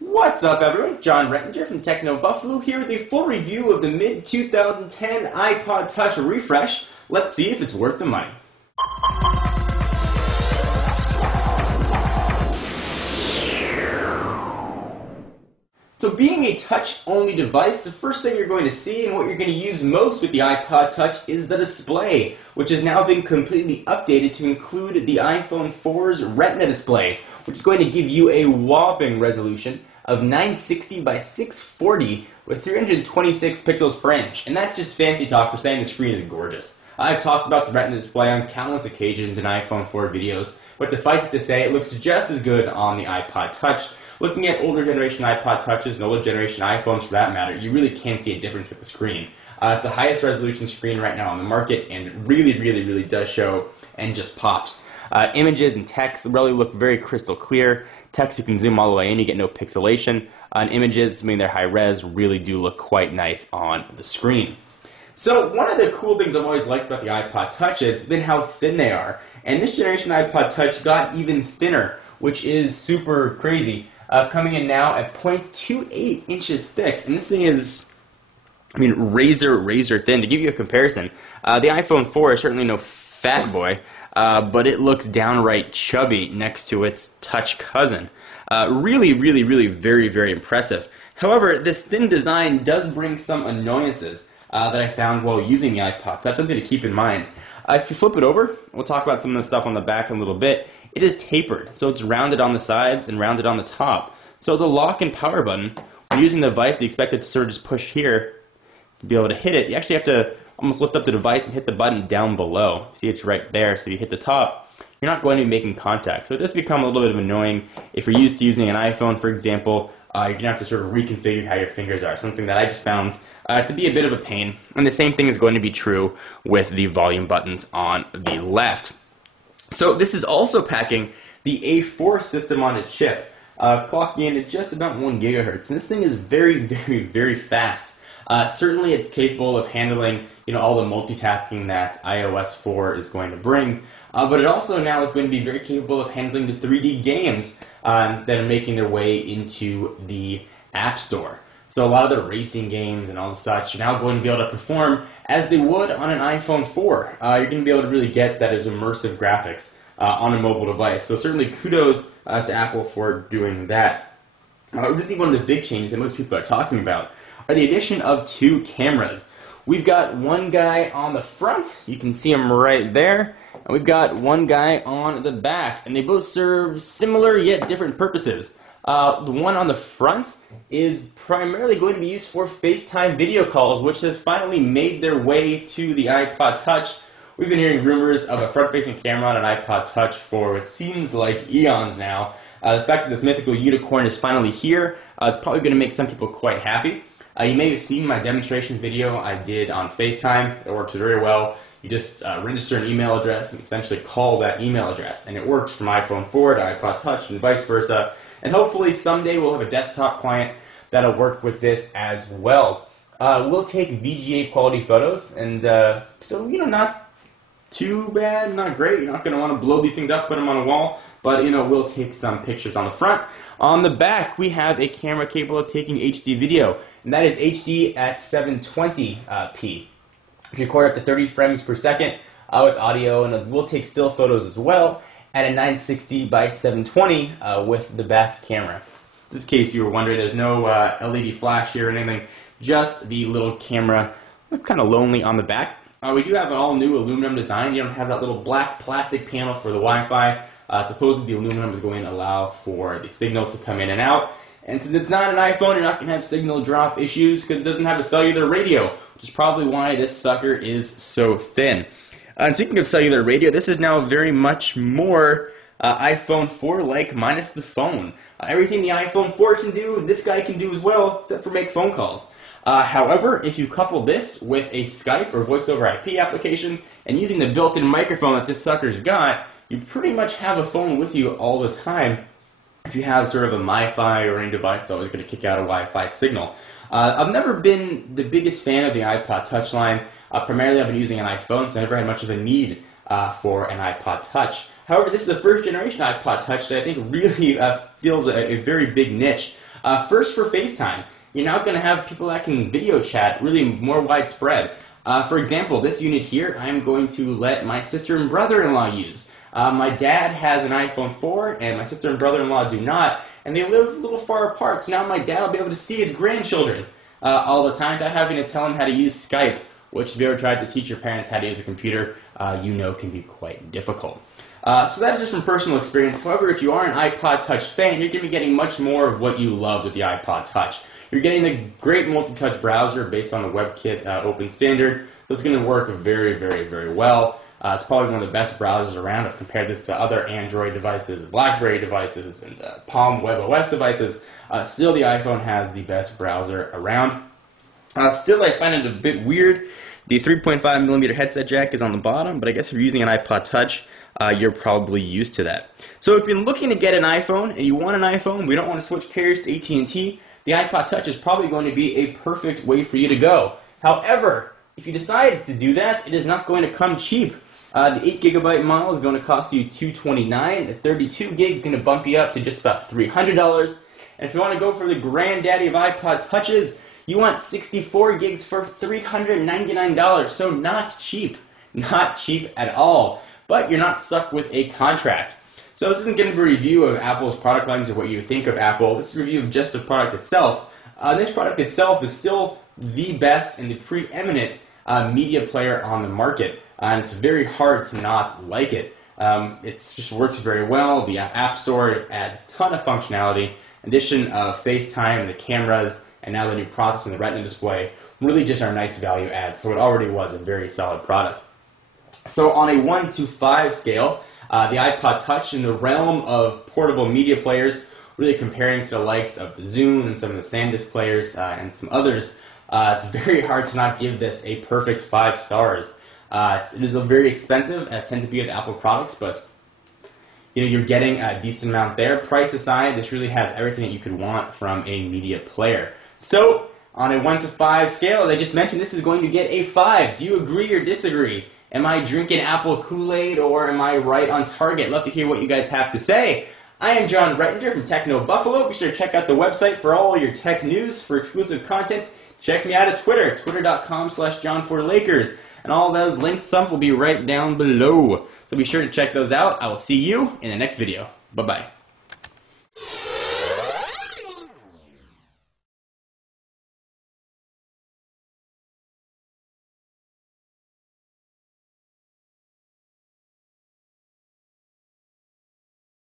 What's up, everyone? John Rettinger from Techno Buffalo here with a full review of the mid-2010 iPod Touch refresh. Let's see if it's worth the money. So being a touch-only device, the first thing you're going to see and what you're going to use most with the iPod Touch is the display, which has now been completely updated to include the iPhone 4's Retina display, which is going to give you a whopping resolution of 960 by 640 with 326 pixels per inch. And that's just fancy talk for saying the screen is gorgeous. I've talked about the Retina display on countless occasions in iPhone 4 videos, but suffice it to say it looks just as good on the iPod Touch. Looking at older generation iPod Touches and older generation iPhones for that matter, you really can't see a difference with the screen. It's the highest resolution screen right now on the market, and it really does show and just pops. Images and text really look very crystal clear. Text you can zoom all the way in, you get no pixelation. And images, I mean they're high res, really do look quite nice on the screen. So one of the cool things I've always liked about the iPod Touch has been how thin they are. And this generation iPod Touch got even thinner, which is super crazy. Coming in now at 0.28 inches thick. And this thing is, I mean, razor thin. To give you a comparison, the iPhone 4 is certainly no fat boy, but it looks downright chubby next to its Touch cousin. Really very impressive. However, this thin design does bring some annoyances that I found while using the iPod. That's something to keep in mind. If you flip it over, we'll talk about some of the stuff on the back in a little bit. It is tapered, so it's rounded on the sides and rounded on the top. So the lock and power button, when using the device, you expect it to sort of just push here to be able to hit it. You actually have to almost lift up the device and hit the button down below. See, it's right there, so you hit the top, you're not going to be making contact. So it does become a little bit of annoying if you're used to using an iPhone, for example. You're going to have to sort of reconfigure how your fingers are, something that I just found to be a bit of a pain. And the same thing is going to be true with the volume buttons on the left. So this is also packing the A4 system on a chip, clocking in at just about 1 gigahertz. And this thing is very fast. Certainly it's capable of handling, all the multitasking that iOS 4 is going to bring, but it also now is going to be very capable of handling the 3D games that are making their way into the App Store. So a lot of the racing games and all the such are now going to be able to perform as they would on an iPhone 4. You're going to be able to really get that as immersive graphics on a mobile device. So certainly kudos to Apple for doing that. Really one of the big changes that most people are talking about are the addition of 2 cameras. We've got one guy on the front, you can see him right there, and we've got one guy on the back, and they both serve similar yet different purposes. The one on the front is primarily going to be used for FaceTime video calls, which has finally made their way to the iPod Touch. We've been hearing rumors of a front-facing camera on an iPod Touch for what seems like eons now. The fact that this mythical unicorn is finally here is probably going to make some people quite happy. You may have seen my demonstration video I did on FaceTime. It works very well. You just register an email address and essentially call that email address. And it works from iPhone 4 to iPod Touch and vice versa. And hopefully someday we'll have a desktop client that'll work with this as well. We'll take VGA quality photos, and so not too bad, not great. You're not going to want to blow these things up, put them on a wall, but we'll take some pictures on the front. On the back, we have a camera capable of taking HD video, and that is HD at 720p. You can record up to 30 frames per second with audio, and we'll take still photos as well at a 960 by 720 with the back camera. Just in case you were wondering, there's no LED flash here or anything, just the little camera. It's kind of lonely on the back. We do have an all-new aluminum design. You don't have that little black plastic panel for the Wi-Fi. Supposedly the aluminum is going to allow for the signal to come in and out. And since it's not an iPhone, you're not going to have signal drop issues because it doesn't have a cellular radio, which is probably why this sucker is so thin. And speaking of cellular radio, this is now very much more iPhone 4-like minus the phone. Everything the iPhone 4 can do, this guy can do as well, except for make phone calls. However, if you couple this with a Skype or voice over IP application and using the built-in microphone that this sucker's got, you pretty much have a phone with you all the time if you have sort of a MiFi or any device that's always going to kick out a Wi-Fi signal. I've never been the biggest fan of the iPod Touch line. Primarily I've been using an iPhone, so I never had much of a need for an iPod Touch. However, this is the first generation iPod Touch that I think really fills a very big niche First, for FaceTime, you're now going to have people that can video chat really more widespread. For example, this unit here, I'm going to let my sister and brother-in-law use. My dad has an iPhone 4, and my sister and brother-in-law do not, and they live a little far apart, so now my dad will be able to see his grandchildren all the time without having to tell him how to use Skype, which if you ever tried to teach your parents how to use a computer, you know can be quite difficult. So that's just from personal experience. However, if you are an iPod Touch fan, you're going to be getting much more of what you love with the iPod Touch. You're getting the great multi-touch browser based on the WebKit open standard, so it's going to work very, very, very well. It's probably one of the best browsers around. I've compared this to other Android devices, BlackBerry devices, and Palm WebOS devices. Still, the iPhone has the best browser around. Still, I find it a bit weird. The 3.5mm headset jack is on the bottom, but I guess if you're using an iPod Touch, you're probably used to that. So if you're looking to get an iPhone, and you want an iPhone, we don't want to switch carriers to AT&T, the iPod Touch is probably going to be a perfect way for you to go. However, if you decide to do that, it is not going to come cheap. The 8GB model is going to cost you $229. The 32 gig is going to bump you up to just about $300. And if you want to go for the granddaddy of iPod Touches, you want 64 gigs for $399. So not cheap. Not cheap at all. But you're not stuck with a contract. So this isn't going to be a review of Apple's product lines or what you think of Apple. This is a review of just the product itself. This product itself is still the best and the preeminent media player on the market. And it's very hard to not like it. It just works very well. The App Store adds a ton of functionality. Addition of FaceTime, the cameras, and now the new processor and the Retina display really just are nice value adds. So it already was a very solid product. So on a 1 to 5 scale, the iPod Touch in the realm of portable media players, really comparing to the likes of the Zoom and some of the SanDisk players and some others, it's very hard to not give this a perfect 5 stars. It is very expensive, as tend to be with Apple products, but you're getting a decent amount there. Price aside, this really has everything that you could want from a media player. So, on a 1 to 5 scale, as I just mentioned, this is going to get a 5. Do you agree or disagree? Am I drinking Apple Kool-Aid, or am I right on target? Love to hear what you guys have to say. I am John Rettinger from Techno Buffalo. Be sure to check out the website for all your tech news. For exclusive content, check me out at Twitter, twitter.com/John4Lakers. And all those links, will be right down below. So be sure to check those out. I will see you in the next video. Bye-bye.